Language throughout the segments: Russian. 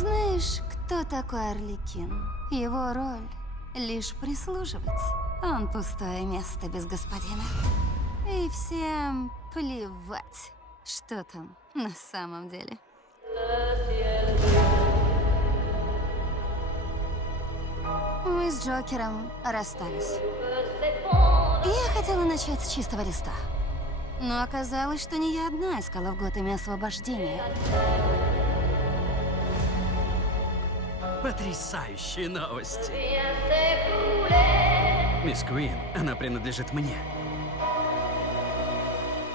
Знаешь, кто такой Арлекин? Его роль — лишь прислуживать. Он пустое место без господина. И всем плевать, что там на самом деле. Мы с Джокером расстались. Я хотела начать с чистого листа. Но оказалось, что не я одна искала в Готэме освобождения. Потрясающие новости. Мисс Куин, она принадлежит мне.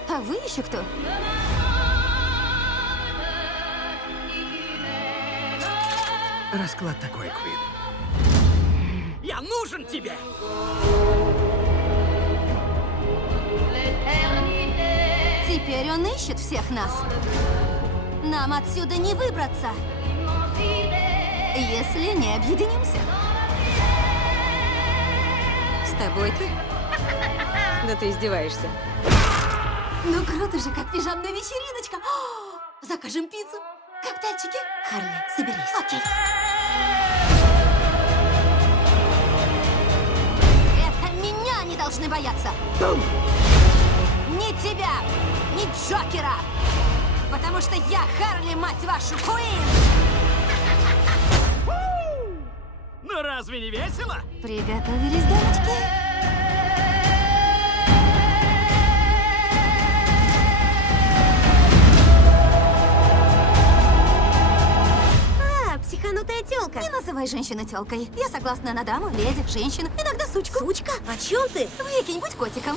А вы еще кто? Расклад такой, Куин. Я нужен тебе! Теперь он ищет всех нас. Нам отсюда не выбраться, если не объединимся. С тобой-то? Да ты издеваешься. Ну круто же, как пижамная вечериночка. О, закажем пиццу, коктейльчики. Харли, соберись. Окей. Это меня не должны бояться. Ни тебя, ни Джокера. Потому что я Харли, мать вашу, Куин. Ну разве не весело? Приготовились, дамочки? Психанутая тёлка. Не называй женщину тёлкой. Я согласна на даму, леди, женщину, иногда сучку. Сучка? О чем ты? Выкинь, будь котиком.